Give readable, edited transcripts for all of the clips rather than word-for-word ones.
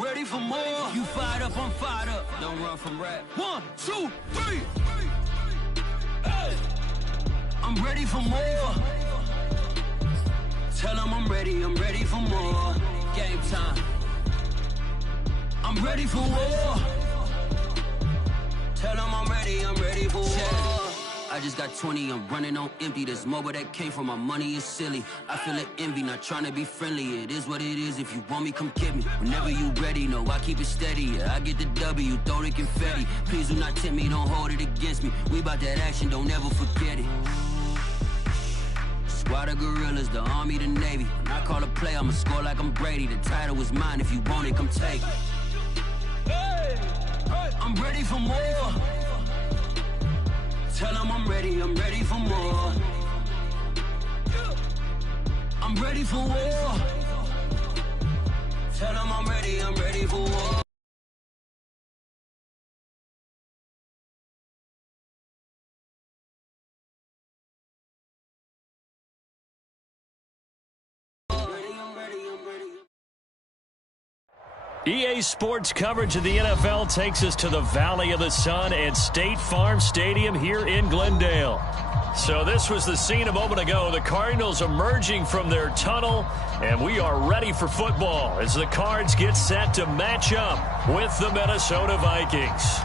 I'm ready for more. You fired up, I'm fired up. Don't run from rap. 1, 2, 3. Hey. I'm ready for more. Tell them I'm ready for more. Game time. I'm ready for war. Tell them I'm ready for war. I just got 20, I'm running on empty. This mobile that came from my money is silly. I feel it envy, not trying to be friendly. It is what it is, if you want me, come get me. Whenever you ready, no, I keep it steady. Yeah, I get the W, throw the confetti. Please do not tempt me, don't hold it against me. We about that action, don't ever forget it. Squad of gorillas, the army, the navy. When I call a play, I'ma score like I'm Brady. The title is mine, if you want it, come take it. I'm ready for more. Tell them I'm ready for more. I'm ready for war. Tell them I'm ready for war. EA Sports coverage of the NFL takes us to the Valley of the Sun at State Farm Stadium here in Glendale. So this was the scene a moment ago. The Cardinals emerging from their tunnel, and we are ready for football as the Cards get set to match up with the Minnesota Vikings.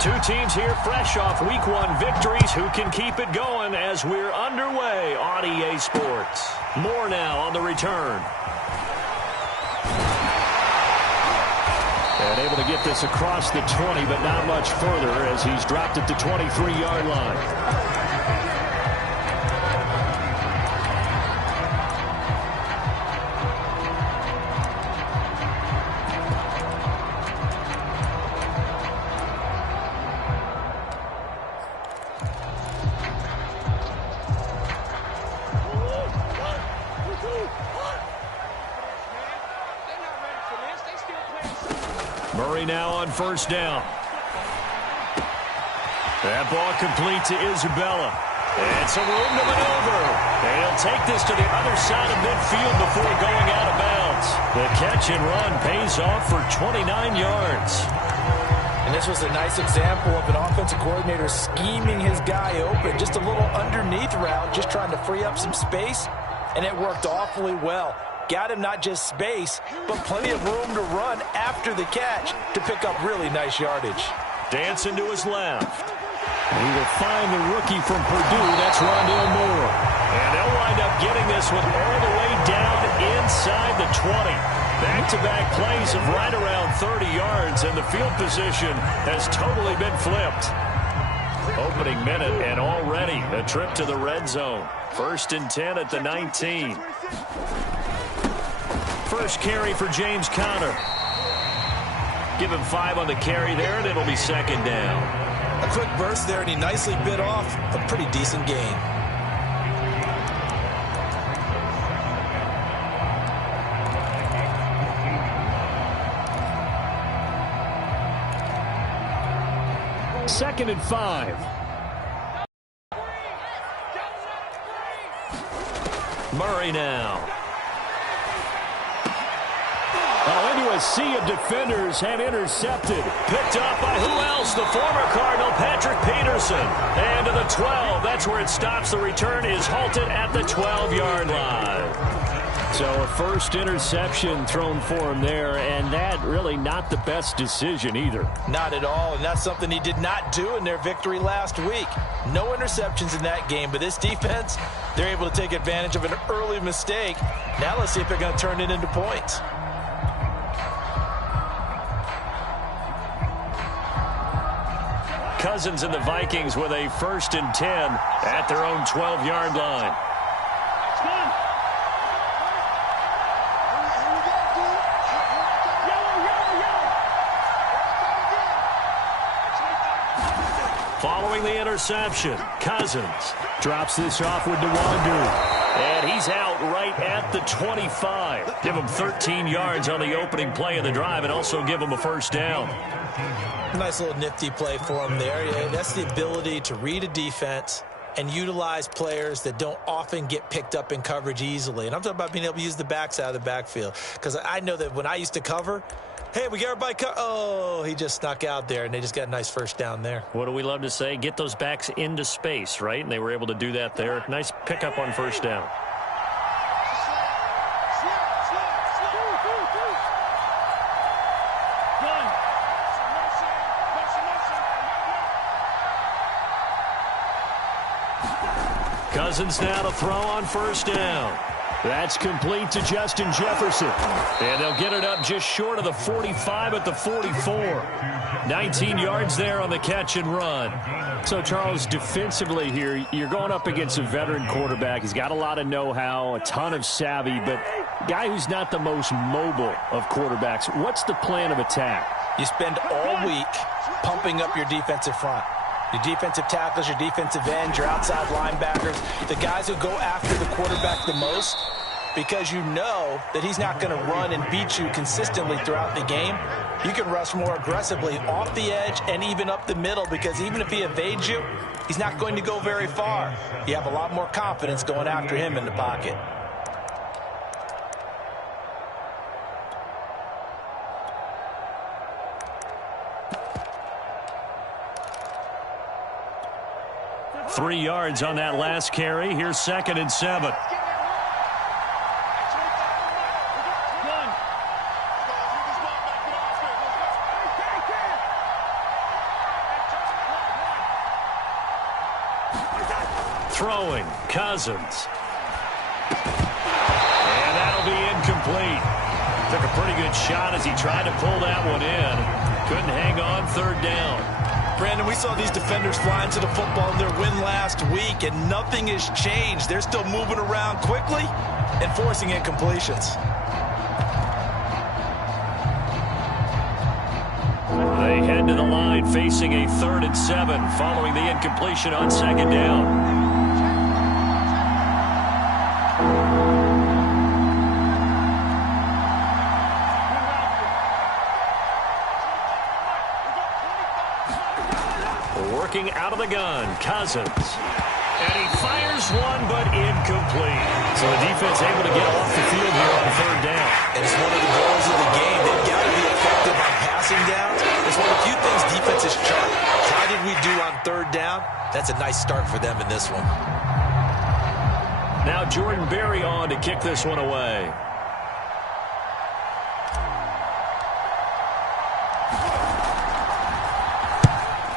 Two teams here fresh off Week 1 victories who can keep it going as we're underway on EA Sports. More now on the return. And able to get this across the 20, but not much further as he's dropped at the 23-yard line. Murray now on first down. That ball complete to Isabella. And some room to maneuver. And he'll take this to the other side of midfield before going out of bounds. The catch and run pays off for 29 yards. And this was a nice example of an offensive coordinator scheming his guy open. Just a little underneath route, just trying to free up some space. And it worked awfully well. Got him not just space, but plenty of room to run after the catch to pick up really nice yardage. Dancing to his left. He will find the rookie from Purdue. That's Rondale Moore. And they'll wind up getting this one all the way down inside the 20. Back-to-back plays of right around 30 yards, and the field position has totally been flipped. Opening minute, and already a trip to the red zone. 1st and 10 at the 19. First carry for James Conner. Give him 5 on the carry there, and it'll be 2nd down. A quick burst there, and he nicely bit off a pretty decent gain. Second and 5. Murray now. Into a sea of defenders and intercepted. Picked up by who else? The former Cardinal, Patrick Peterson. And to the 12. That's where it stops. The return is halted at the 12-yard line. So a first interception thrown for him there, and that really not the best decision either. Not at all, and that's something he did not do in their victory last week. No interceptions in that game, but this defense, they're able to take advantage of an early mistake. Now let's see if they're going to turn it into points. Cousins and the Vikings with a 1st and 10 at their own 12-yard line. Following the interception, Cousins drops this off with DeWandu. And he's out right at the 25. Give him 13 yards on the opening play of the drive and also give him a 1st down. Nice little nifty play for him there. Yeah, that's the ability to read a defense and utilize players that don't often get picked up in coverage easily. And I'm talking about being able to use the backs out of the backfield. Because I know that when I used to cover, hey, we got everybody oh, he just snuck out there, and they just got a nice first down there. What do we love to say? Get those backs into space, right? And they were able to do that there. Nice pickup on first down. Cousins now to throw on first down. That's complete to Justin Jefferson. And they'll get it up just short of the 45 at the 44. 19 yards there on the catch and run. So, Charles, defensively here, you're going up against a veteran quarterback. He's got a lot of know-how, a ton of savvy, but a guy who's not the most mobile of quarterbacks. What's the plan of attack? You spend all week pumping up your defensive front. Your defensive tackles, your defensive ends, your outside linebackers, the guys who go after the quarterback the most, because you know that he's not going to run and beat you consistently throughout the game. You can rush more aggressively off the edge and even up the middle, because even if he evades you, he's not going to go very far. You have a lot more confidence going after him in the pocket. Three yards on that last carry. Here's 2nd and 7. Throwing, Cousins. And that'll be incomplete. Took a pretty good shot as he tried to pull that one in. Couldn't hang on, 3rd down. Brandon, we saw these defenders flying to the football in their win last week, and nothing has changed. They're still moving around quickly and forcing incompletions. They head to the line facing a 3rd and 7 following the incompletion on 2nd down. Working out of the gun, Cousins. And he fires one, but incomplete. So the defense able to get off the field here on 3rd down. And it's one of the goals of the game. They've got to be effective on passing downs. It's one of the few things defenses chart. How did we do on 3rd down? That's a nice start for them in this one. Now Jordan Berry on to kick this one away.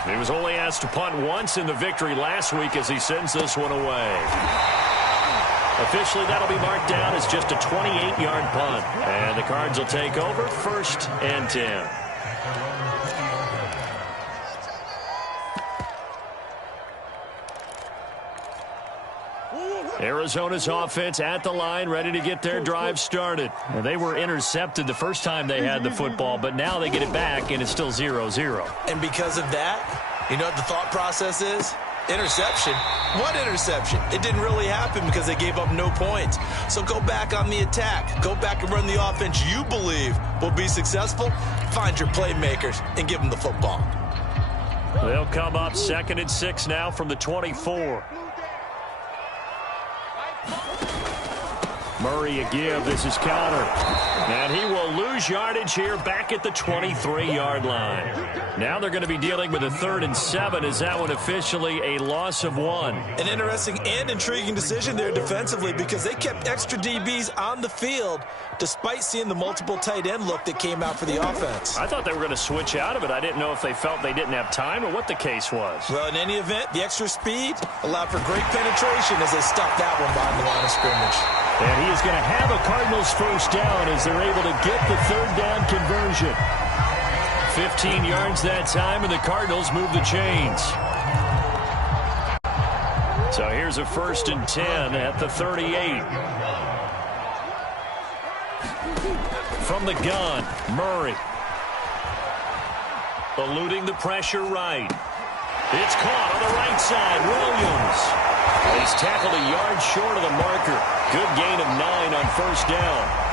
He was only asked to punt once in the victory last week as he sends this one away. Officially, that'll be marked down as just a 28-yard punt. And the Cards will take over 1st and 10. Arizona's offense at the line, ready to get their drive started. And they were intercepted the first time they had the football, but now they get it back, and it's still 0-0. And because of that, you know what the thought process is? Interception. What interception? It didn't really happen because they gave up no points. So go back on the attack. Go back and run the offense you believe will be successful. Find your playmakers and give them the football. They'll come up 2nd and 6 now from the 24. Murray a give. This is counter. And he will lose yardage here back at the 23-yard line. Now they're going to be dealing with a 3rd and 7. Is that one officially a loss of 1? An interesting and intriguing decision there defensively because they kept extra DBs on the field despite seeing the multiple tight end look that came out for the offense. I thought they were going to switch out of it. I didn't know if they felt they didn't have time or what the case was. Well, in any event, the extra speed allowed for great penetration as they stuffed that one behind the line of scrimmage. And he is going to have a Cardinals first down as they're able to get the 3rd down conversion. 15 yards that time, and the Cardinals move the chains. So here's a 1st and 10 at the 38. From the gun, Murray. Eluding the pressure right. It's caught on the right side, Williams. He's tackled a yard short of the marker. Good gain of 9 on 1st down.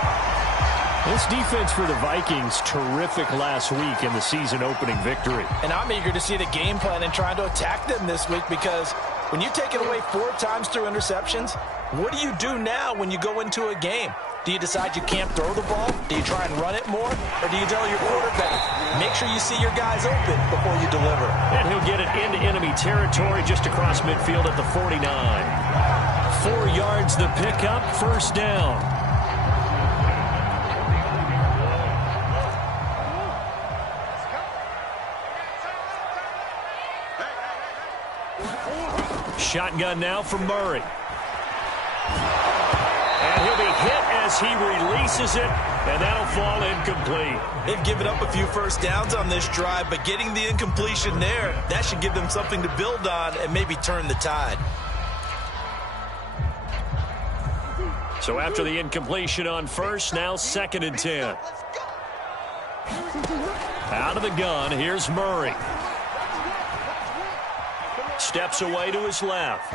This defense for the Vikings, terrific last week in the season-opening victory. And I'm eager to see the game plan and trying to attack them this week because When you take it away 4 times through interceptions, what do you do now when you go into a game? Do you decide you can't throw the ball? Do you try and run it more? Or do you tell your quarterback, make sure you see your guys open before you deliver? And he'll get it into enemy territory just across midfield at the 49. 4 yards the pickup, first down. Shotgun now from Murray. And he'll be hit as he releases it, and that'll fall incomplete. They've given up a few first downs on this drive, but getting the incompletion there, that should give them something to build on and maybe turn the tide. So after the incompletion on first, now 2nd and 10. Out of the gun, here's Murray. Steps away to his left.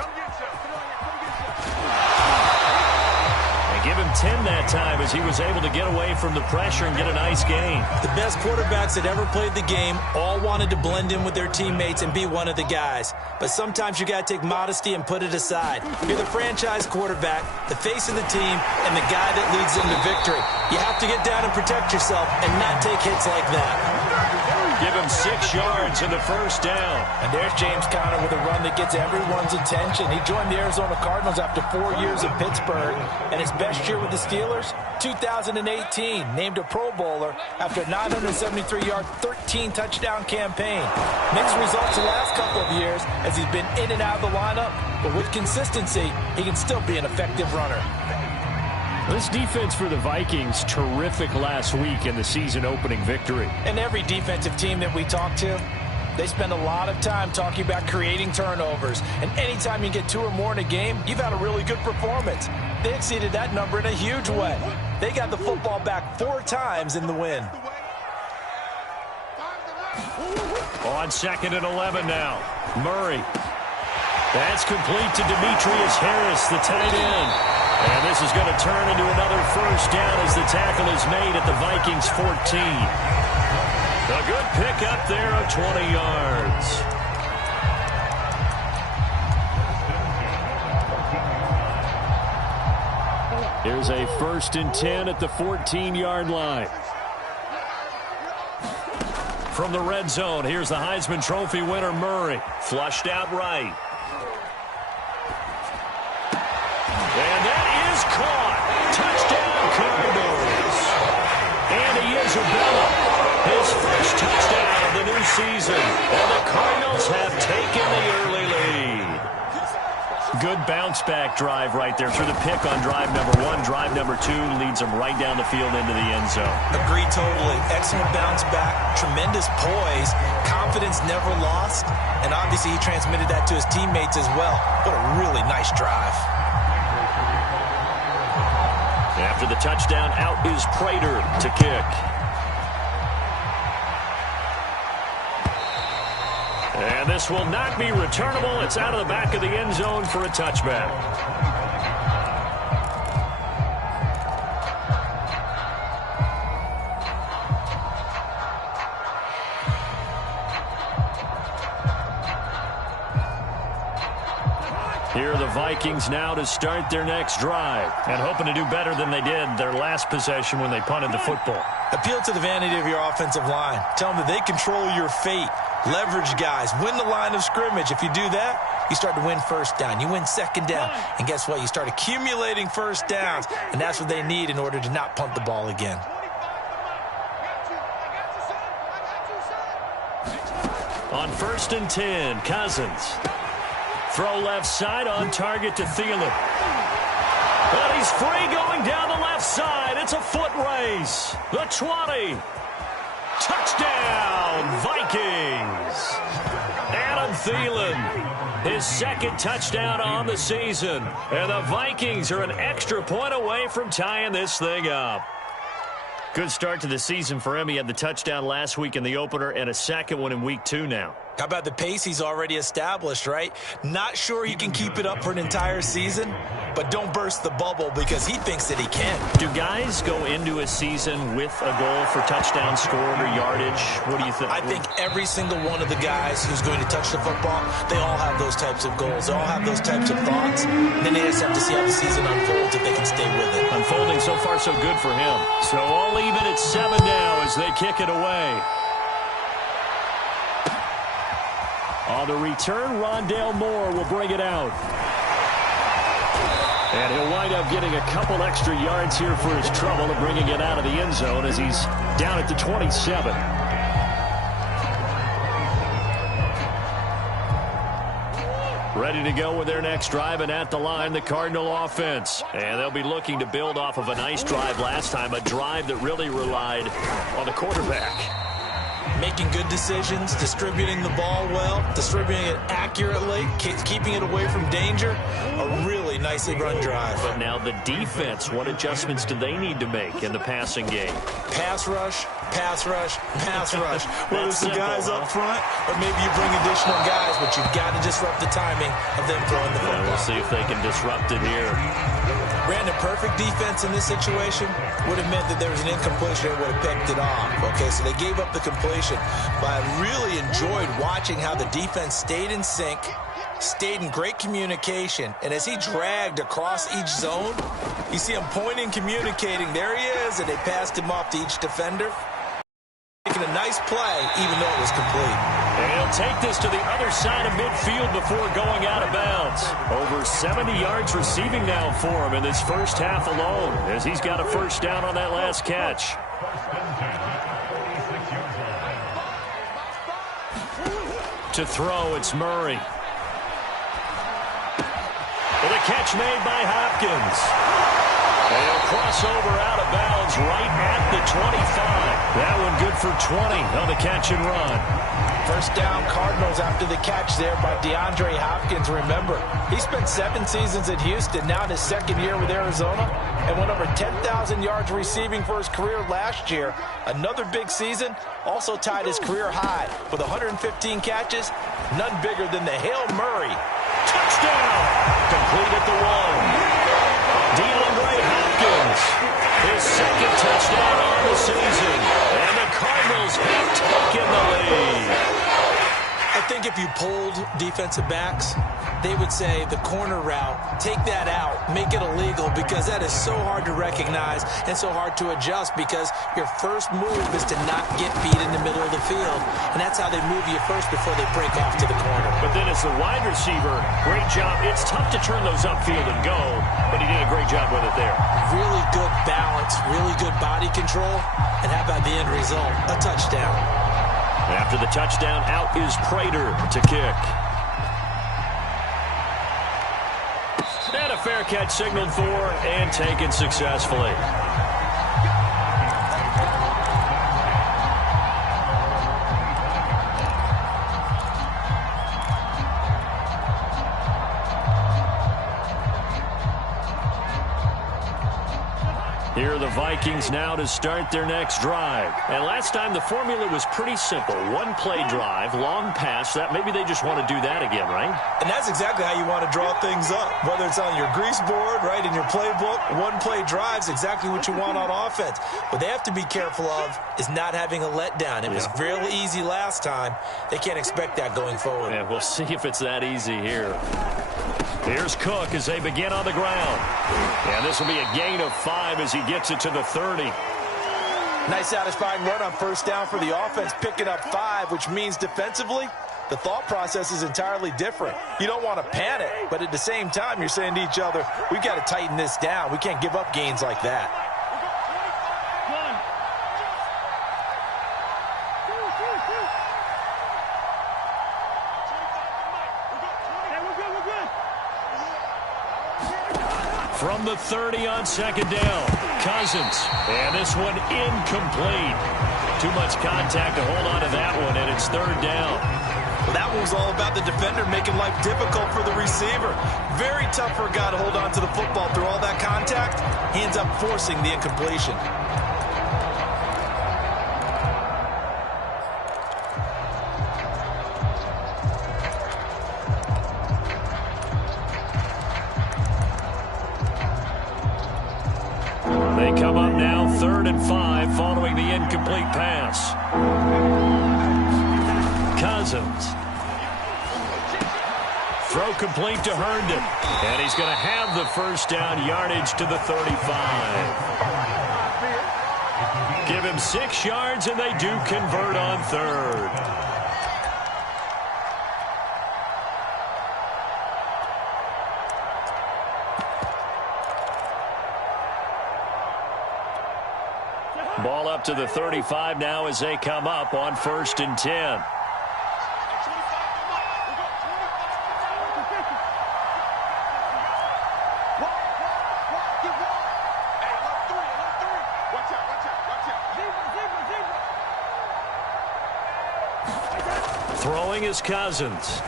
And give him 10 that time as he was able to get away from the pressure and get a nice gain. The best quarterbacks that ever played the game all wanted to blend in with their teammates and be one of the guys. But sometimes you got to take modesty and put it aside. You're the franchise quarterback, the face of the team, and the guy that leads them to victory. You have to get down and protect yourself and not take hits like that. Give him 6 yards in the first down. And there's James Conner with a run that gets everyone's attention. He joined the Arizona Cardinals after 4 years in Pittsburgh. And his best year with the Steelers, 2018, named a Pro Bowler after a 973-yard, 13-touchdown campaign. Mixed results the last couple of years as he's been in and out of the lineup. But with consistency, he can still be an effective runner. This defense for the Vikings, terrific last week in the season-opening victory. And every defensive team that we talk to, they spend a lot of time talking about creating turnovers. And anytime you get 2 or more in a game, you've had a really good performance. They exceeded that number in a huge way. They got the football back 4 times in the win. On 2nd and 11 now, Murray. That's complete to Demetrius Harris, the tight end. And this is going to turn into another first down as the tackle is made at the Vikings 14. A good pickup there of 20 yards. Here's a 1st and 10 at the 14-yard line. From the red zone, here's the Heisman Trophy winner, Murray. Flushed out right. And that is caught. Touchdown, Cardinals. Andy Isabella, his first touchdown of the new season. And the Cardinals have taken the early lead. Good bounce-back drive right there through the pick on drive number 1. Drive number 2 leads them right down the field into the end zone. Agree totally. Excellent bounce back, tremendous poise, confidence never lost, and obviously he transmitted that to his teammates as well. What a really nice drive. After the touchdown, out is Prater to kick. And this will not be returnable. It's out of the back of the end zone for a touchback. Here are the Vikings now to start their next drive and hoping to do better than they did their last possession when they punted the football. Appeal to the vanity of your offensive line. Tell them that they control your fate. Leverage guys. Win the line of scrimmage. If you do that, you start to win first down. You win second down. And guess what? You start accumulating first downs. And that's what they need in order to not punt the ball again. On 1st and 10, Cousins. Throw left side on target to Thielen. But he's free going down the left side. It's a foot race. The 20. Touchdown, Vikings. Adam Thielen, his 2nd touchdown on the season. And the Vikings are an extra point away from tying this thing up. Good start to the season for him. He had the touchdown last week in the opener and a 2nd one in week 2 now. How about the pace he's already established, right? Not sure he can keep it up for an entire season, but don't burst the bubble because he thinks that he can. Do guys go into a season with a goal for touchdown scored or yardage? What do you think? I think every single one of the guys who's going to touch the football, they all have those types of goals. They all have those types of thoughts. And then they just have to see how the season unfolds if they can stay with it. Unfolding so far so good for him. So all even at 7 now as they kick it away. On the return, Rondale Moore will bring it out. And he'll wind up getting a couple extra yards here for his trouble and bringing it out of the end zone as he's down at the 27. Ready to go with their next drive, and at the line, the Cardinal offense. And they'll be looking to build off of a nice drive last time, a drive that really relied on the quarterback. Making good decisions, distributing the ball well, distributing it accurately, keeping it away from danger. A really nicely run drive. But now the defense, what adjustments do they need to make in the passing game? Pass rush, pass rush, pass rush. Whether it's the guys up front or maybe you bring additional guys, but you've got to disrupt the timing of them throwing the football. We'll see if they can disrupt it here. Brandon, perfect defense in this situation would have meant that there was an incompletion and would have picked it off. Okay, so they gave up the completion. But I really enjoyed watching how the defense stayed in sync, stayed in great communication. And as he dragged across each zone, you see him pointing, communicating. There he is, and they passed him off to each defender. Making a nice play, even though it was complete. And he'll take this to the other side of midfield before going out of bounds. Over 70 yards receiving now for him in this first half alone, as he's got a first down on that last catch. To throw, it's Murray. With a catch made by Hopkins. And he'll cross over out of bounds right at the 25. That one good for 20 on the catch and run. First down, Cardinals after the catch there by DeAndre Hopkins. Remember, he spent 7 seasons at Houston, now in his second year with Arizona, and went over 10,000 yards receiving for his career last year. Another big season, also tied his career high with 115 catches, none bigger than the Hail Murray. Touchdown! Complete at the 1. DeAndre Hopkins, his second touchdown on the season, and the Cardinals have taken the lead. I think if you polled defensive backs, they would say the corner route, take that out, make it illegal, because that is so hard to recognize and so hard to adjust, because your first move is to not get beat in the middle of the field, and that's how they move you first before they break off to the corner. But then as the wide receiver, great job. It's tough to turn those upfield and go, but he did a great job with it there. Really good balance, really good body control, and how about the end result? A touchdown. After the touchdown, out is Prater to kick. And a fair catch signaled for and taken successfully. Here are the Vikings now to start their next drive. And last time the formula was pretty simple. One play drive, long pass. That maybe they just want to do that again, right? And that's exactly how you want to draw things up. Whether it's on your grease board, right, in your playbook, one play drive is exactly what you want on offense. What they have to be careful of is not having a letdown. It was really easy last time. They can't expect that going forward. Yeah, we'll see if it's that easy here. Here's Cook as they begin on the ground. And this will be a gain of 5 as he gets it to the 30. Nice satisfying run on first down for the offense, picking up 5, which means defensively, the thought process is entirely different. You don't want to panic, but at the same time, you're saying to each other, we've got to tighten this down. We can't give up gains like that. From the 30 on second down, Cousins. And this one incomplete. Too much contact to hold on to that one, and it's third down. Well, that one was all about the defender making life difficult for the receiver. Very tough for a guy to hold on to the football through all that contact. He ends up forcing the incompletion. 3rd and 5 following the incomplete pass. Cousins. Throw complete to Herndon. And he's going to have the first down, yardage to the 35. Give him 6 yards, and they do convert on 3rd. Ball up to the 35 now as they come up on 1st and 10. Throwing is Cousins.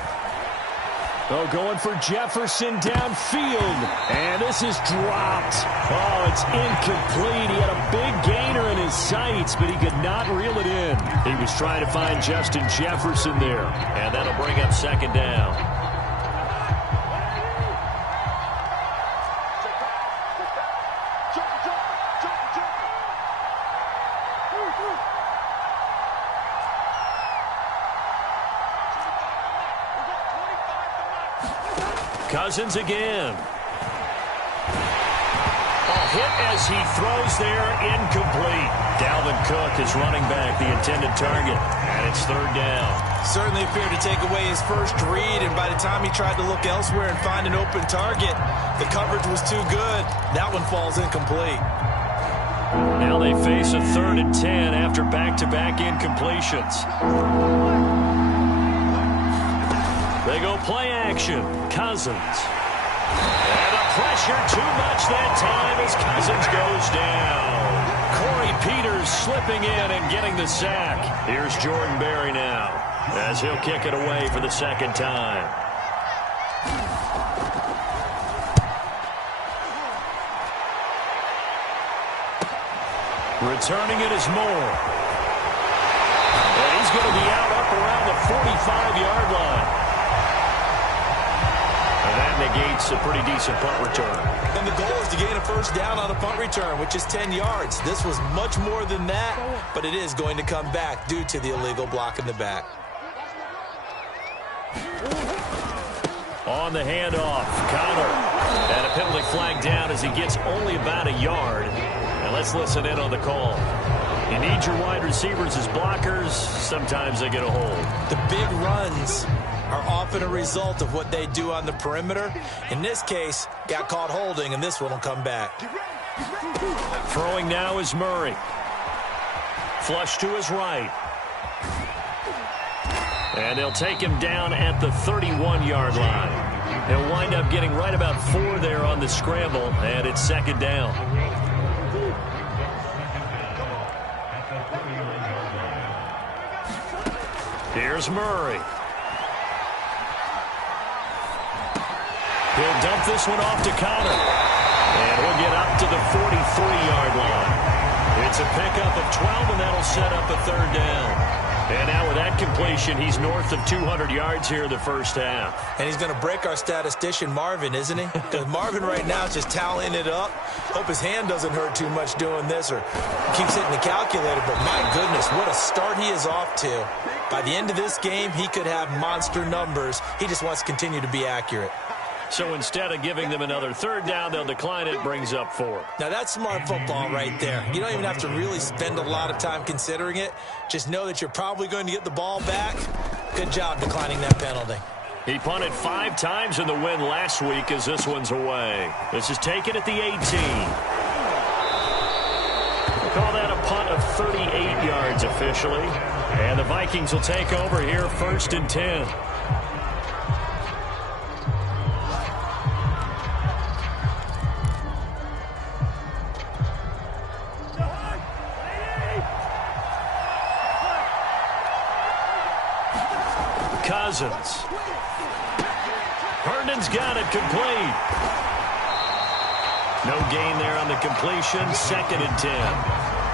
Oh, going for Jefferson downfield. And this is dropped. Oh, it's incomplete. He had a big gainer in his sights, but he could not reel it in. He was trying to find Justin Jefferson there. And that'll bring up 2nd down. Cousins again. A hit as he throws there, incomplete. Dalvin Cook is running back the intended target, and it's 3rd down. Certainly appeared to take away his first read, and by the time he tried to look elsewhere and find an open target, the coverage was too good. That one falls incomplete. Now they face a 3rd and 10 after back-to-back incompletions. They go play action. Cousins. And the pressure too much that time as Cousins goes down. Corey Peters slipping in and getting the sack. Here's Jordan Berry now as he'll kick it away for the 2nd time. Returning it is Moore. And he's going to be out up around the 45-yard line. And that negates a pretty decent punt return. And the goal is to gain a first down on a punt return, which is 10 yards. This was much more than that, but it is going to come back due to the illegal block in the back. On the handoff, Connor. And a penalty flag down as he gets only about a yard. And let's listen in on the call. You need your wide receivers as blockers. Sometimes they get a hold. The big runs are often a result of what they do on the perimeter. In this case, got caught holding, and this one will come back. Throwing now is Murray. Flush to his right. And they'll take him down at the 31-yard line. He'll wind up getting right about 4 there on the scramble, and it's 2nd down. Here's Murray. He'll dump this one off to Connor. And we'll get up to the 43-yard line. It's a pickup of 12, and that'll set up a 3rd down. And now with that completion, he's north of 200 yards here in the first half. And he's going to break our statistician Marvin, isn't he? Because Marvin right now is just tallying it up. Hope his hand doesn't hurt too much doing this or keeps hitting the calculator. But my goodness, what a start he is off to. By the end of this game, he could have monster numbers. He just wants to continue to be accurate. So instead of giving them another 3rd down, they'll decline it, brings up 4. Now that's smart football right there. You don't even have to really spend a lot of time considering it. Just know that you're probably going to get the ball back. Good job declining that penalty. He punted 5 times in the win last week as this one's away. This is taken at the 18. We'll call that a punt of 38 yards officially. And the Vikings will take over here 1st and 10. Cousins. Herndon's got it complete. No gain there on the completion. 2nd and 10.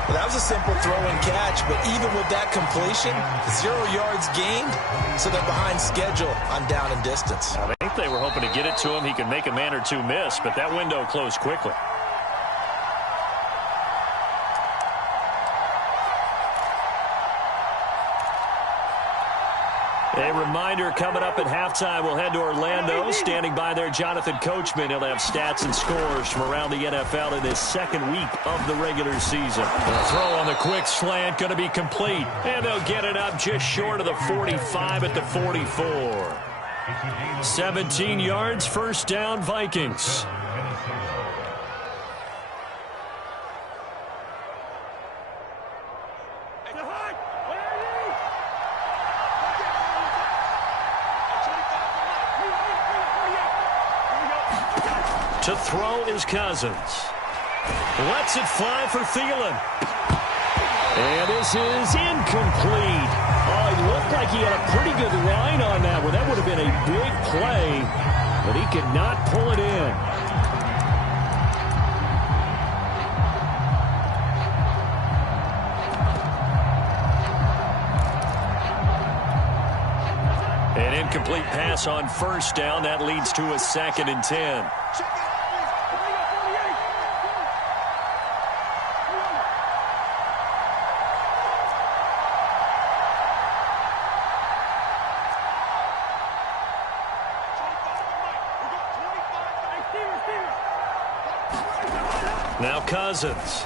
Well, that was a simple throw and catch, but even with that completion, 0 yards gained, so they're behind schedule on down and distance. I think they were hoping to get it to him. He could make a man or two miss, but that window closed quickly. A reminder coming up at halftime, we'll head to Orlando. Standing by there, Jonathan Coachman. He'll have stats and scores from around the NFL in his second week of the regular season. The throw on the quick slant going to be complete. And they'll get it up just short of the 45 at the 44. 17 yards, first down, Vikings. To throw is Cousins. Lets it fly for Thielen. And this is incomplete. Oh, it looked like he had a pretty good line on that one. That would have been a big play, but he could not pull it in. An incomplete pass on first down. That leads to a 2nd and 10. Now Cousins.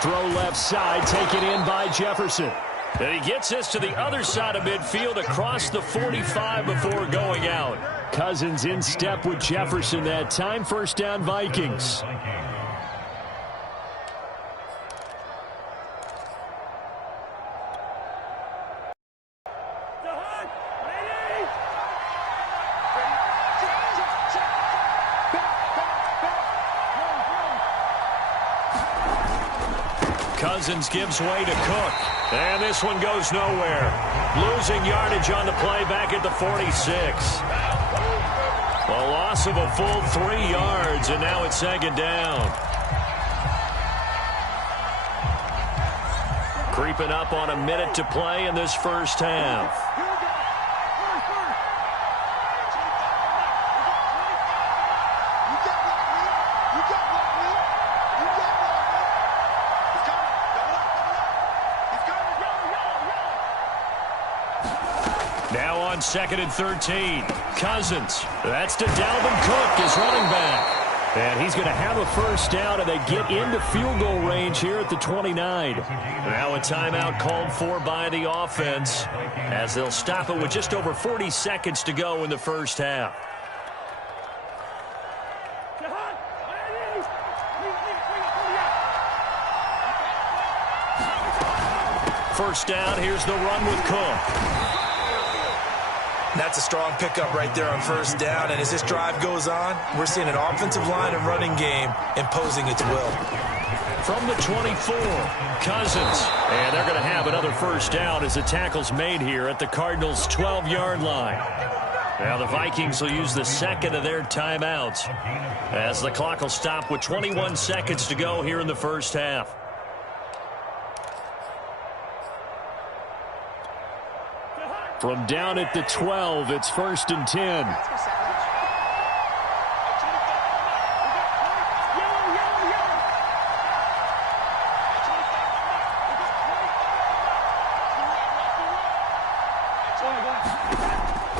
Throw left side, taken in by Jefferson. And he gets this to the other side of midfield across the 45 before going out. Cousins in step with Jefferson that time. First down, Vikings. Cousins gives way to Cook. And this one goes nowhere. Losing yardage on the play back at the 46. A loss of a full 3 yards, and now it's 2nd down. Creeping up on a minute to play in this first half. Now on 2nd and 13. Cousins. That's to Dalvin Cook, his running back. And he's going to have a first down, and they get into field goal range here at the 29. Now a timeout called for by the offense as they'll stop it with just over 40 seconds to go in the first half. First down, here's the run with Cook. That's a strong pickup right there on first down. And as this drive goes on, we're seeing an offensive line and running game imposing its will. From the 24, Cousins. And they're going to have another first down as the tackle's made here at the Cardinals' 12-yard line. Now the Vikings will use the second of their timeouts as the clock will stop with 21 seconds to go here in the first half. From down at the 12, it's 1st and 10.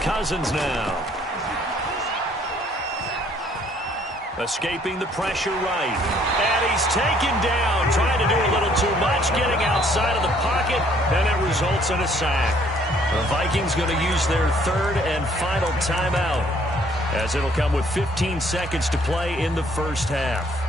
Cousins now. Escaping the pressure right. And he's taken down, trying to do a little too much, getting outside of the pocket, and it results in a sack. The Vikings going to use their 3rd and final timeout as it'll come with 15 seconds to play in the first half.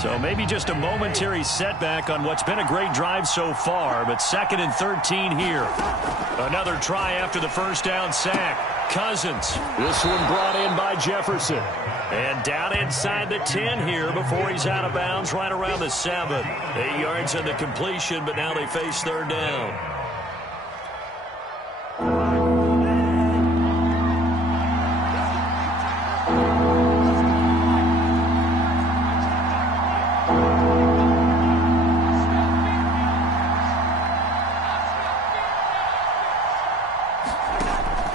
So maybe just a momentary setback on what's been a great drive so far, but 2nd and 13 here. Another try after the first down sack. Cousins. This one brought in by Jefferson. And down inside the 10 here before he's out of bounds right around the 7. 8 yards on the completion, but now they face 3rd down.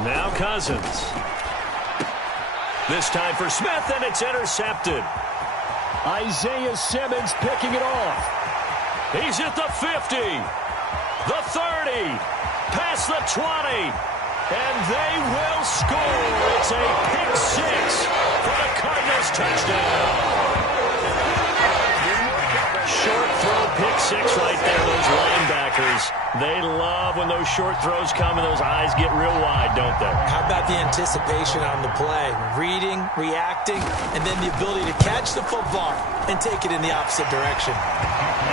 Now Cousins. This time for Smith, and it's intercepted. Isaiah Simmons picking it off. He's at the 50, the 30, past the 20, and they will score. It's a pick six for the Cardinals touchdown. Short throw pick six right there, those linebackers. They love when those short throws come and those eyes get real wide, don't they? How about the anticipation on the play? Reading, reacting, and then the ability to catch the football and take it in the opposite direction.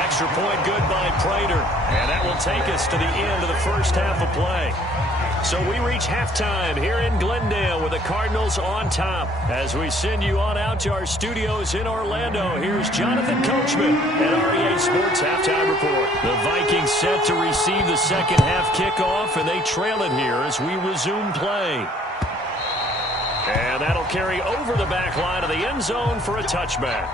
Extra point good by Prater, and that will take us to the end of the first half of play. So we reach halftime here in Glendale with the Cardinals on top. As we send you on out to our studios in Orlando, here's Jonathan Coachman at REA Sports Halftime Report. The Vikings set to receive the second half kickoff, and they trail it here as we resume play. And that'll carry over the back line of the end zone for a touchback.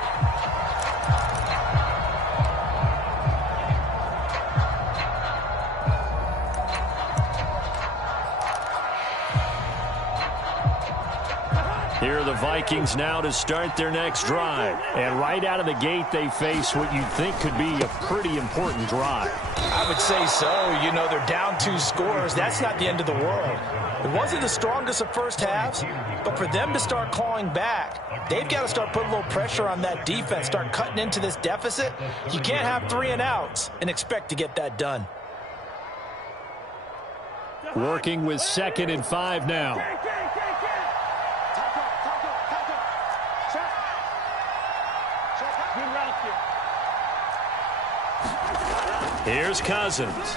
Here are the Vikings now to start their next drive. And right out of the gate, they face what you'd think could be a pretty important drive. I would say so. You know, they're down 2 scores. That's not the end of the world. It wasn't the strongest of first halves, but for them to start clawing back, they've got to start putting a little pressure on that defense, start cutting into this deficit. You can't have 3 and outs and expect to get that done. Working with 2nd and 5 now. Here's Cousins.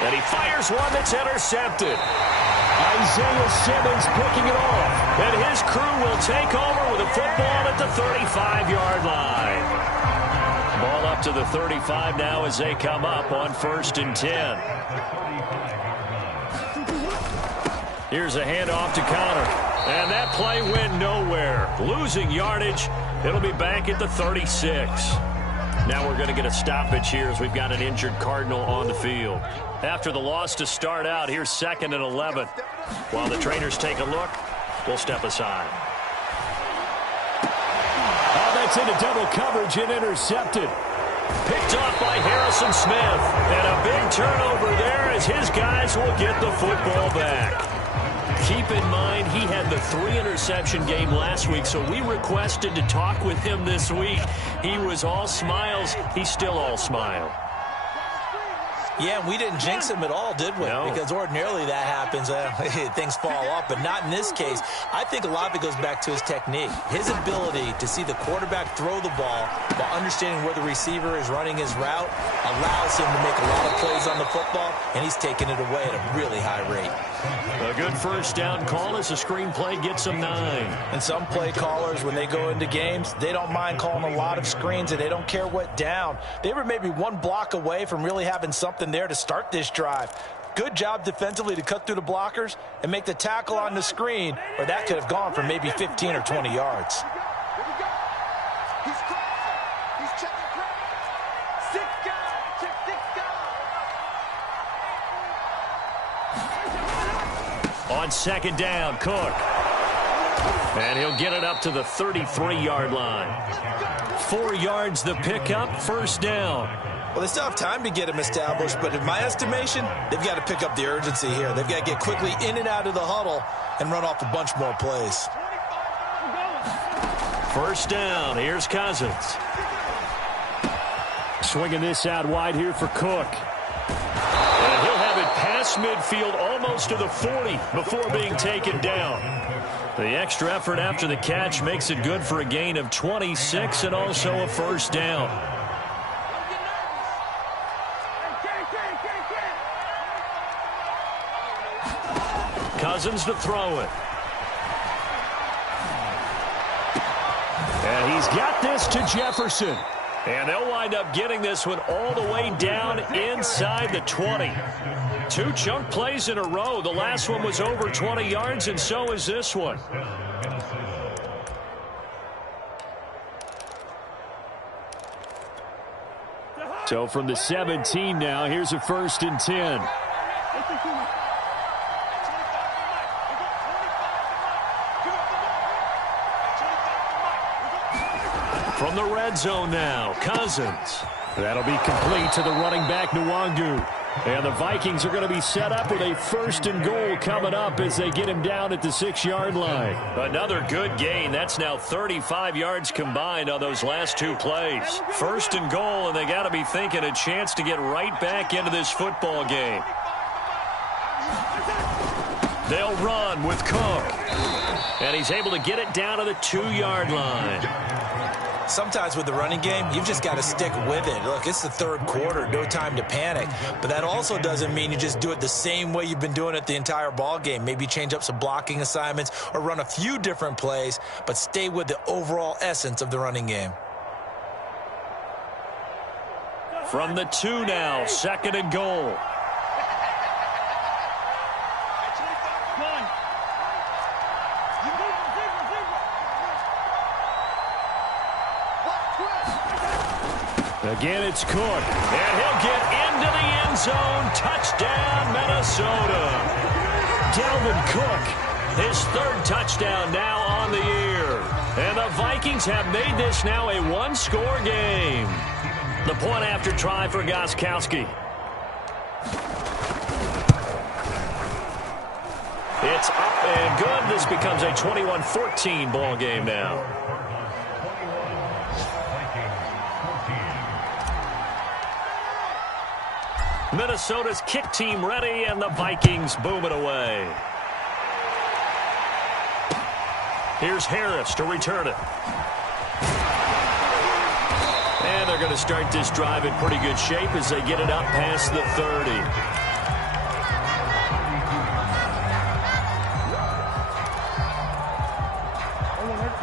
And he fires one that's intercepted. Isaiah Simmons picking it off. And his crew will take over with a football at the 35-yard line. Ball up to the 35 now as they come up on 1st and 10. Here's a handoff to Connor. And that play went nowhere. Losing yardage. It'll be back at the 36. Now we're going to get a stoppage here as we've got an injured Cardinal on the field. After the loss to start out, here's 2nd and 11. While the trainers take a look, we'll step aside. Oh, that's into double coverage and intercepted. Picked off by Harrison Smith. And a big turnover there as his guys will get the football back. Keep in mind, he had the 3-interception game last week, so we requested to talk with him this week. He was all smiles. He's still all smile. Yeah, we didn't jinx him at all, did we? No. Because ordinarily that happens. Things fall off, but not in this case. I think a lot of it goes back to his technique. His ability to see the quarterback throw the ball while understanding where the receiver is running his route allows him to make a lot of plays on the football, and he's taking it away at a really high rate. A good first down call as the screenplay gets him 9. And some play callers, when they go into games, they don't mind calling a lot of screens, and they don't care what down. They were maybe 1 block away from really having something there to start this drive. Good job defensively to cut through the blockers and make the tackle on the screen, or that could have gone for maybe 15 or 20 yards. On 2nd down, Cook. And he'll get it up to the 33-yard line. 4 yards the pickup, 1st down. Well, they still have time to get him established, but in my estimation, they've got to pick up the urgency here. They've got to get quickly in and out of the huddle and run off a bunch more plays. 1st down, here's Cousins. Swinging this out wide here for Cook. And he'll have it past midfield almost to the 40 before being taken down. The extra effort after the catch makes it good for a gain of 26 and also a 1st down. Cousins to throw it. And he's got this to Jefferson. And they'll wind up getting this one all the way down inside the 20. 2 chunk plays in a row. The last one was over 20 yards, and so is this one. So from the 17 now, here's a 1st and 10. From the red zone now, Cousins. That'll be complete to the running back, Nwangu. And the Vikings are going to be set up with a 1st and goal coming up as they get him down at the 6-yard line. Another good gain. That's now 35 yards combined on those last 2 plays. 1st and goal, and they got to be thinking a chance to get right back into this football game. They'll run with Cook. And he's able to get it down to the 2-yard line. Sometimes with the running game, you've just got to stick with it. Look, it's the 3rd quarter, no time to panic. But that also doesn't mean you just do it the same way you've been doing it the entire ball game. Maybe change up some blocking assignments or run a few different plays, but stay with the overall essence of the running game. From the 2 now, 2nd and goal. Again, it's Cook, and he'll get into the end zone. Touchdown, Minnesota. Dalvin Cook, his 3rd touchdown now on the year. And the Vikings have made this now a 1-score game. The point after try for Gostkowski. It's up and good. This becomes a 21-14 ball game now. Minnesota's kick team ready, and the Vikings boom it away. Here's Harris to return it. And they're going to start this drive in pretty good shape as they get it up past the 30.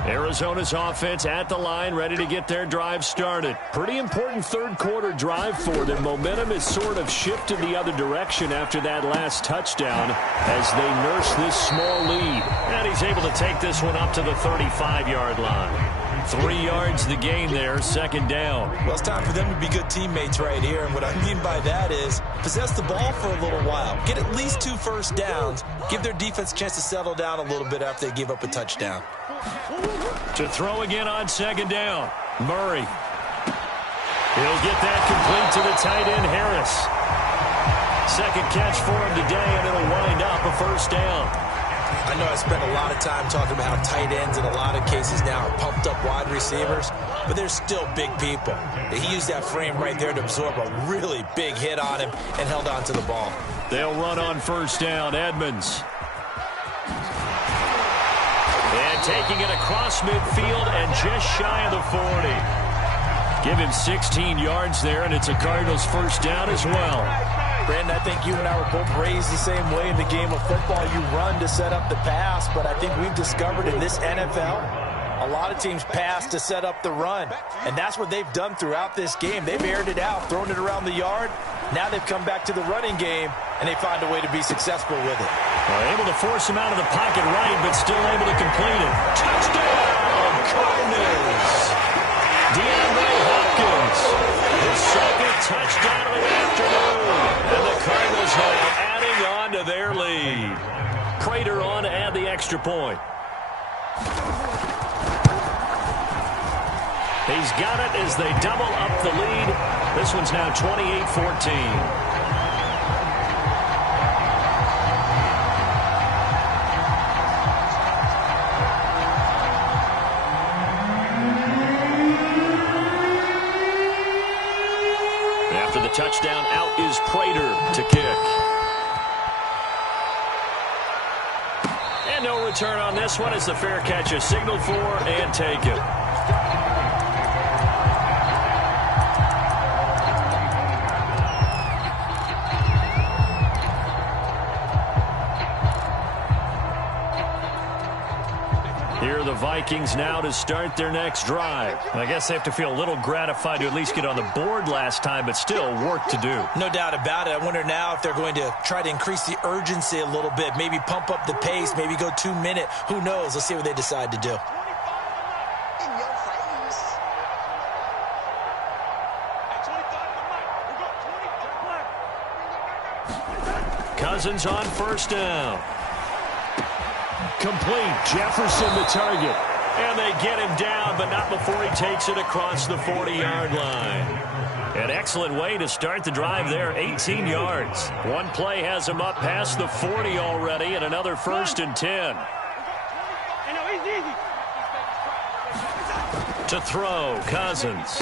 Arizona's offense at the line, ready to get their drive started. Pretty important 3rd quarter drive for them. Momentum has sort of shifted the other direction after that last touchdown as they nurse this small lead. And he's able to take this one up to the 35-yard line. 3 yards the gain there, 2nd down. Well, it's time for them to be good teammates right here. And what I mean by that is possess the ball for a little while. Get at least 2 first downs. Give their defense a chance to settle down a little bit after they give up a touchdown. To throw again on 2nd down. Murray. He'll get that complete to the tight end, Harris. 2nd catch for him today, and it'll wind up a 1st down. I know I spent a lot of time talking about how tight ends in a lot of cases now are pumped up wide receivers, but they're still big people. He used that frame right there to absorb a really big hit on him and held on to the ball. They'll run on 1st down. Edmonds. And taking it across midfield and just shy of the 40. Give him 16 yards there, and it's a Cardinals 1st down as well. Brandon, I think you and I were both raised the same way in the game of football. You run to set up the pass, but I think we've discovered in this NFL, a lot of teams pass to set up the run. And that's what they've done throughout this game. They've aired it out, thrown it around the yard. Now they've come back to the running game, and they find a way to be successful with it. Able to force him out of the pocket right, but still able to complete it. Touchdown, Cardinals! DeAndre Hopkins, his 2nd touchdown of the afternoon. And the Cardinals now adding on to their lead. Prater on to add the extra point. He's got it as they double up the lead. This one's now 28-14. After the touchdown, out is Prater to kick. And no return on this one as the fair catch is signaled for and taken. The Vikings now to start their next drive. I guess they have to feel a little gratified to at least get on the board last time, but still work to do. No doubt about it. I wonder now if they're going to try to increase the urgency a little bit, maybe pump up the pace, maybe go 2 minute. Who knows? Let's see what they decide to do. Cousins on 1st down. Complete. Jefferson the target. And they get him down, but not before he takes it across the 40-yard line. An excellent way to start the drive there, 18 yards. One play has him up past the 40 already, and another 1st and 10. To throw, Cousins.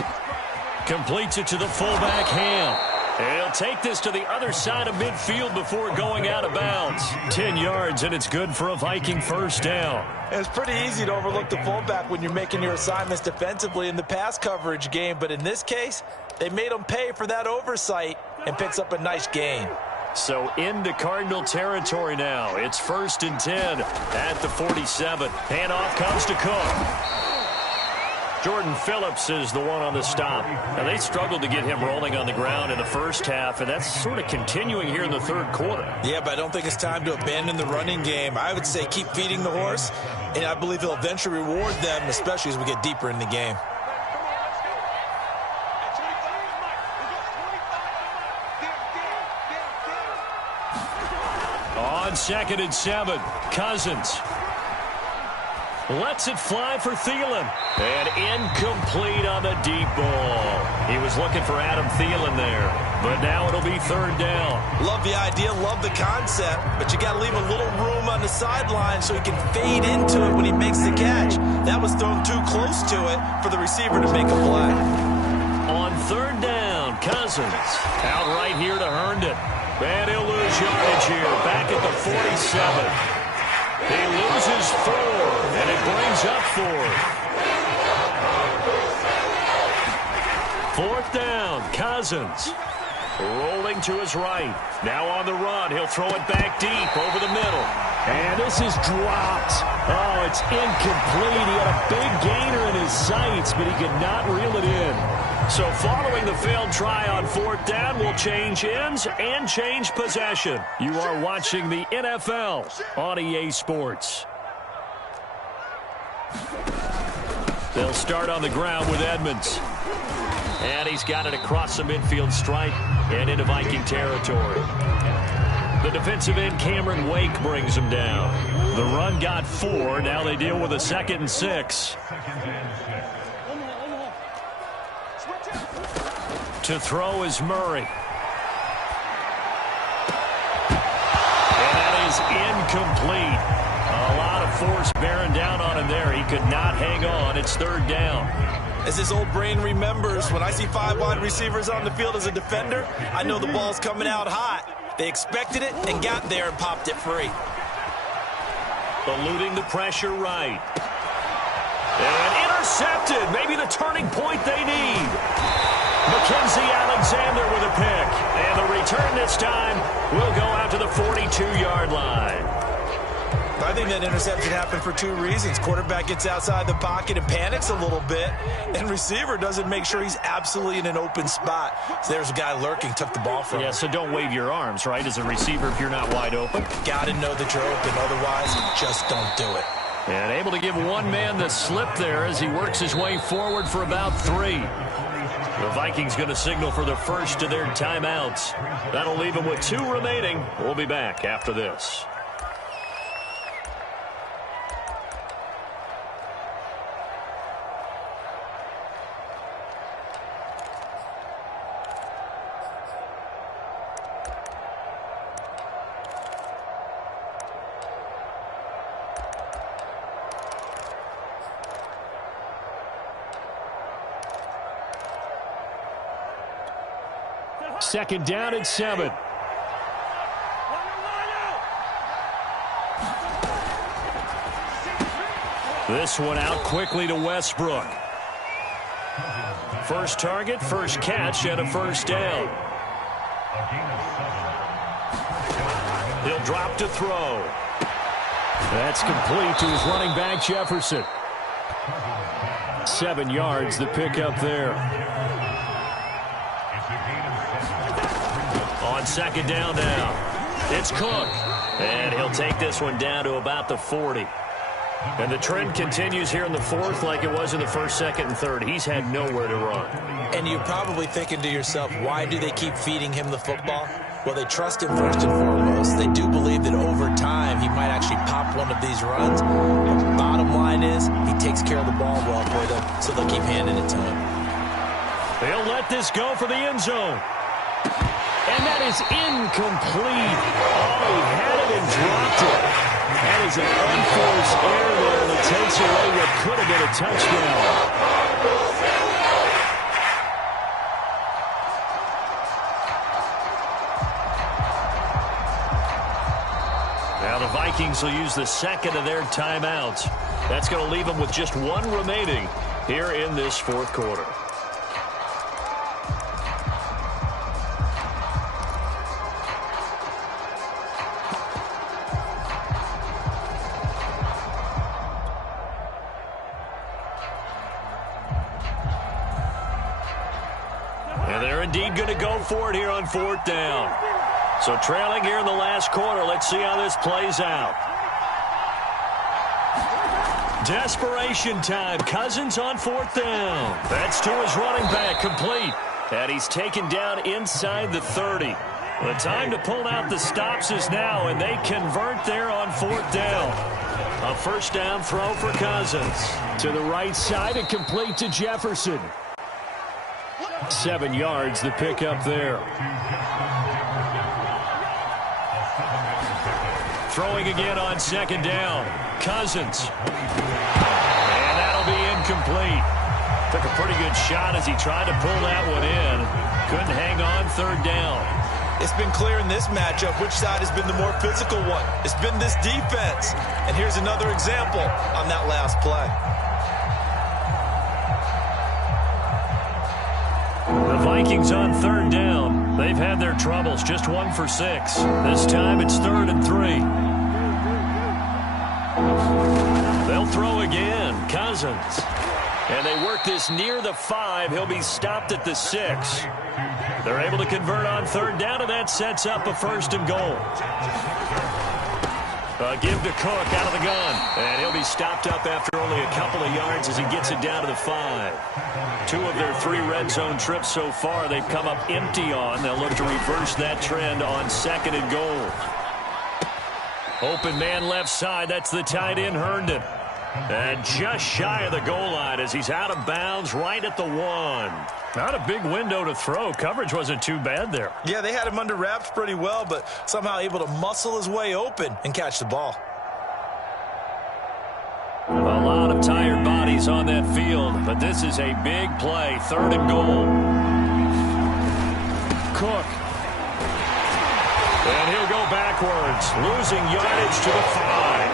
Completes it to the fullback, Ham. He'll take this to the other side of midfield before going out of bounds. 10 yards, and it's good for a Viking 1st down. It's pretty easy to overlook the fullback when you're making your assignments defensively in the pass coverage game, but in this case, they made him pay for that oversight and picks up a nice gain. So into Cardinal territory now. It's 1st and 10 at the 47. Handoff comes to Cook. Jordan Phillips is the one on the stop. Now, they struggled to get him rolling on the ground in the first half, and that's sort of continuing here in the 3rd quarter. Yeah, but I don't think it's time to abandon the running game. I would say keep feeding the horse, and I believe he'll eventually reward them, especially as we get deeper in the game. On 2nd and 7, Cousins lets it fly for Thielen. And incomplete on the deep ball. He was looking for Adam Thielen there. But now it'll be 3rd down. Love the idea, love the concept, but you got to leave a little room on the sideline so he can fade into it when he makes the catch. That was thrown too close to it for the receiver to make a play. On 3rd down, Cousins out right here to Herndon. And he'll lose yardage here, back at the 47. He loses 4, and it brings up 4th. 4th down, Cousins. Rolling to his right. Now on the run. He'll throw it back deep over the middle. And this is dropped. Oh, it's incomplete. He had a big gainer in his sights, but he could not reel it in. So following the failed try on 4th down, will change ends and change possession. You are watching the NFL on EA Sports. They'll start on the ground with Edmonds. And he's got it across the midfield stripe and into Viking territory. The defensive end, Cameron Wake, brings him down. The run got 4. Now they deal with a 2nd and 6. To throw is Murray. And that is incomplete. A lot of force bearing down on him there. He could not hang on. It's 3rd down. As his old brain remembers, when I see 5 wide receivers on the field as a defender, I know the ball's coming out hot. They expected it and got there and popped it free. Eluding the pressure right. And intercepted. Maybe the turning point they need. Mackenzie Alexander with a pick. And the return this time will go out to the 42-yard line. I think that interception happened for 2 reasons. Quarterback gets outside the pocket and panics a little bit, and receiver doesn't make sure he's absolutely in an open spot. So there's a guy lurking, took the ball from him. Yeah, so don't wave your arms, right, as a receiver if you're not wide open. Got to know that you're open, otherwise just don't do it. And able to give one man the slip there as he works his way forward for about 3. The Vikings going to signal for the first of their timeouts. That'll leave them with 2 remaining. We'll be back after this. Second down at 7. This one out quickly to Westbrook. First target, first catch, and a 1st down. He'll drop to throw. That's complete to his running back, Jefferson. 7 yards, the pickup there. On 2nd down now, it's Cook. And he'll take this one down to about the 40. And the trend continues here in the 4th like it was in the 1st, 2nd, and 3rd. He's had nowhere to run. And you're probably thinking to yourself, why do they keep feeding him the football? Well, they trust him first and foremost. They do believe that over time he might actually pop stop one of these runs. But bottom line is, he takes care of the ball well for them, so they'll keep handing it to him. They'll let this go for the end zone. And that is incomplete. Oh, he had it and dropped it. That is an unforced error there that takes away what could have been a touchdown. Now the Vikings will use the second of their timeouts. That's going to leave them with just one remaining here in this fourth quarter. And they're indeed going to go for it here on fourth down. So trailing here in the last quarter. Let's see how this plays out. Desperation time. Cousins on fourth down. That's to his running back. Complete. And he's taken down inside the 30. The time to pull out the stops is now, and they convert there on fourth down. A first down throw for Cousins. To the right side and complete to Jefferson. 7 yards, the pickup there. Throwing again on second down. Cousins. And that'll be incomplete. Took a pretty good shot as he tried to pull that one in. Couldn't hang on third down. It's been clear in this matchup which side has been the more physical one. It's been this defense. And here's another example on that last play. The Vikings on third down. They've had their troubles. Just 1 for 6. This time it's 3rd and 3. They'll throw again. Cousins. And they work this near the 5. He'll be stopped at the 6. They're able to convert on third down, and that sets up a 1st and goal. Give to Cook out of the gun. And he'll be stopped up after only a couple of yards as he gets it down to the 5. 2 of their 3 red zone trips so far they've come up empty on. They'll look to reverse that trend on 2nd and goal. Open man left side. That's the tight end, Herndon. And just shy of the goal line as he's out of bounds right at the 1. Not a big window to throw. Coverage wasn't too bad there. Yeah, they had him under wraps pretty well, but somehow able to muscle his way open and catch the ball. A lot of tired bodies on that field, but this is a big play. 3rd and goal. Cook. And he'll go backwards, losing yardage to the 5.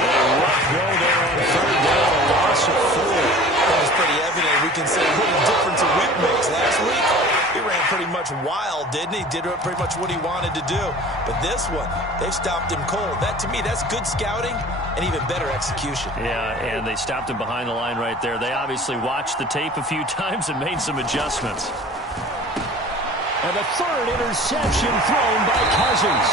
A rough go there on 3rd down, a loss of 4. That was pretty evident. We can say what a difference a week makes. Last week, he ran pretty much wild, didn't he? Did pretty much what he wanted to do. But this one, they've stopped him cold. That, to me, that's good scouting and even better execution. Yeah, and they stopped him behind the line right there. They obviously watched the tape a few times and made some adjustments. And the 3rd interception thrown by Cousins.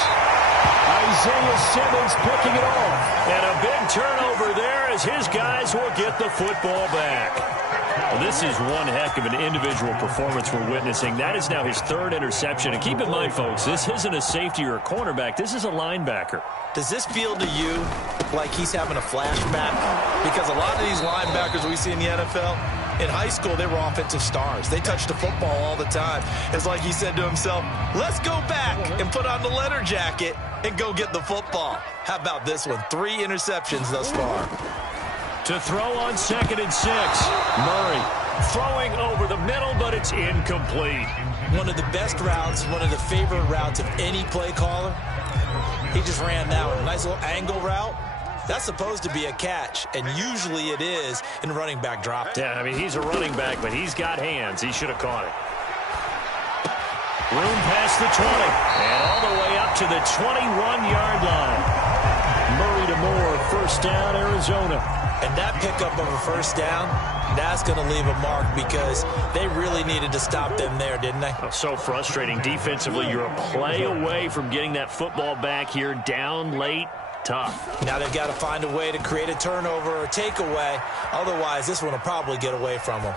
Isaiah Simmons picking it off. And a big turnover there as his guys will get the football back. Well, this is one heck of an individual performance we're witnessing. That is now his 3rd interception. And keep in mind, folks, this isn't a safety or a cornerback. This is a linebacker. Does this feel to you like he's having a flashback? Because a lot of these linebackers we see in the NFL, in high school, they were offensive stars. They touched the football all the time. It's like he said to himself, let's go back and put on the leather jacket and go get the football. How about this one? 3 interceptions thus far. To throw on 2nd and 6. Murray throwing over the middle, but it's incomplete. One of the best routes, one of the favorite routes of any play caller. He just ran that one. Nice little angle route. That's supposed to be a catch, and usually it is in running back drop. Yeah, I mean, he's a running back, but he's got hands. He should have caught it. Room past the 20, and all the way up to the 21-yard line. Murray to Moore, first down, Arizona. And that pickup of a first down, that's going to leave a mark because they really needed to stop them there, didn't they? Oh, so frustrating. Defensively, you're a play away from getting that football back here, down late. Tough. Now they've got to find a way to create a turnover or takeaway. Otherwise, this one will probably get away from them.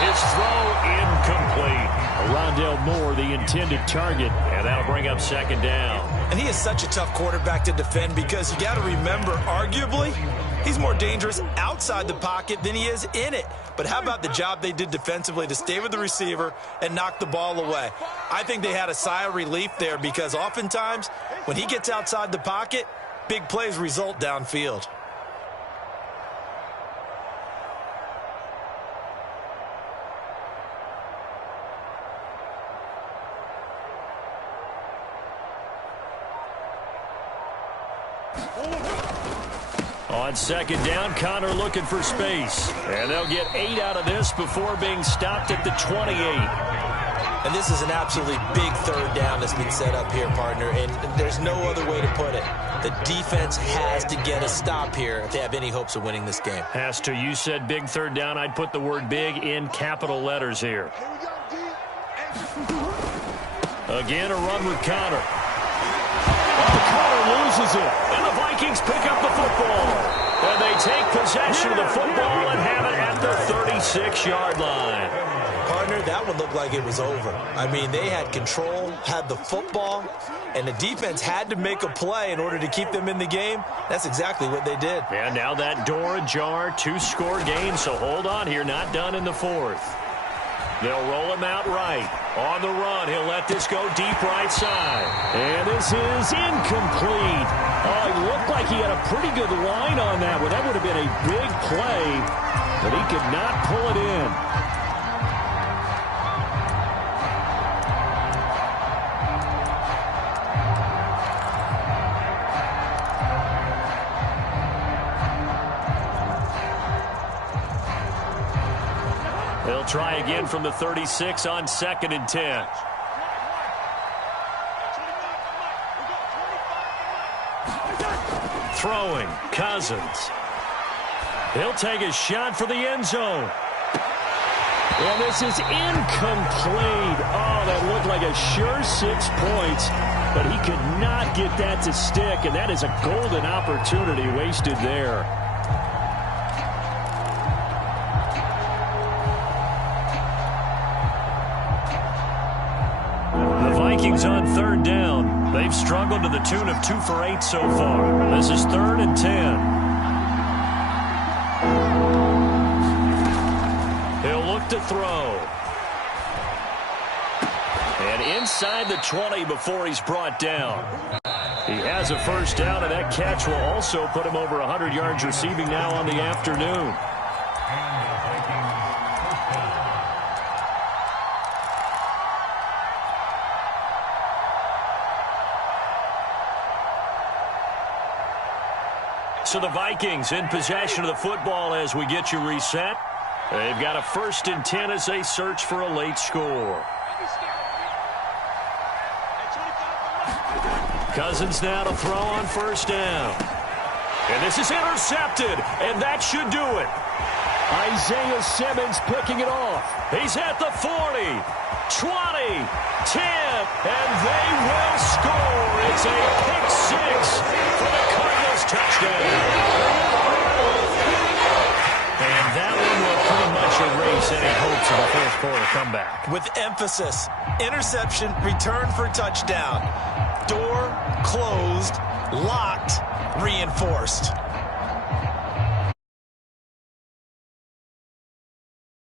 His throw incomplete. Rondale Moore, the intended target, and that'll bring up second down. And he is such a tough quarterback to defend because you got to remember, arguably, he's more dangerous outside the pocket than he is in it. But how about the job they did defensively to stay with the receiver and knock the ball away? I think they had a sigh of relief there because oftentimes when he gets outside the pocket, big plays result downfield. On second down, Connor looking for space. And they'll get 8 out of this before being stopped at the 28. And this is an absolutely big third down that's been set up here, partner, and there's no other way to put it. The defense has to get a stop here if they have any hopes of winning this game. Has to. You said big third down. I'd put the word big in capital letters here. Again, a run with Connor. Oh, Connor loses it. And the Vikings pick up the football. And they take possession of the football and have it at the 36-yard line. Partner, that one looked like it was over. I mean, they had control, had the football, and the defense had to make a play in order to keep them in the game. That's exactly what they did. And now that door ajar, 2-score game, so hold on here, not done in the fourth. They'll roll him out right. On the run, he'll let this go deep right side. And this is incomplete. Oh, it looked like he had a pretty good line on that one. That would have been a big play, but he could not pull it in. They'll try again from the 36 on 2nd and 10. Throwing, Cousins. He'll take a shot for the end zone. And this is incomplete. Oh, that looked like a sure 6 points, but he could not get that to stick, and that is a golden opportunity wasted there. Vikings on 3rd down. They've struggled to the tune of 2 for 8 so far. This is 3rd and 10. He'll look to throw. And inside the 20 before he's brought down. He has a first down, and that catch will also put him over 100 yards receiving now on the afternoon. So the Vikings in possession of the football as we get you reset. They've got a 1st and 10 as they search for a late score. Cousins now to throw on 1st down. And this is intercepted, and that should do it. Isaiah Simmons picking it off. He's at the 40, 20, 10, and they will score. It's a pick 6 for the Cardinals touchdown. And that one will pretty much erase any hopes of a 4th quarter comeback. With emphasis, interception, return for touchdown. Door closed, locked, reinforced.